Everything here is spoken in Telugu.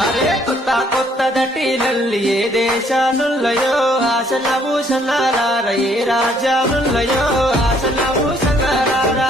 అరే కొత్త కొత్త దటిలల్లి ఏ దేశానుల్లయో ఆశల భూషణాలార ఏ రాజ్యానుల్లయో ఆశల భూషణాలార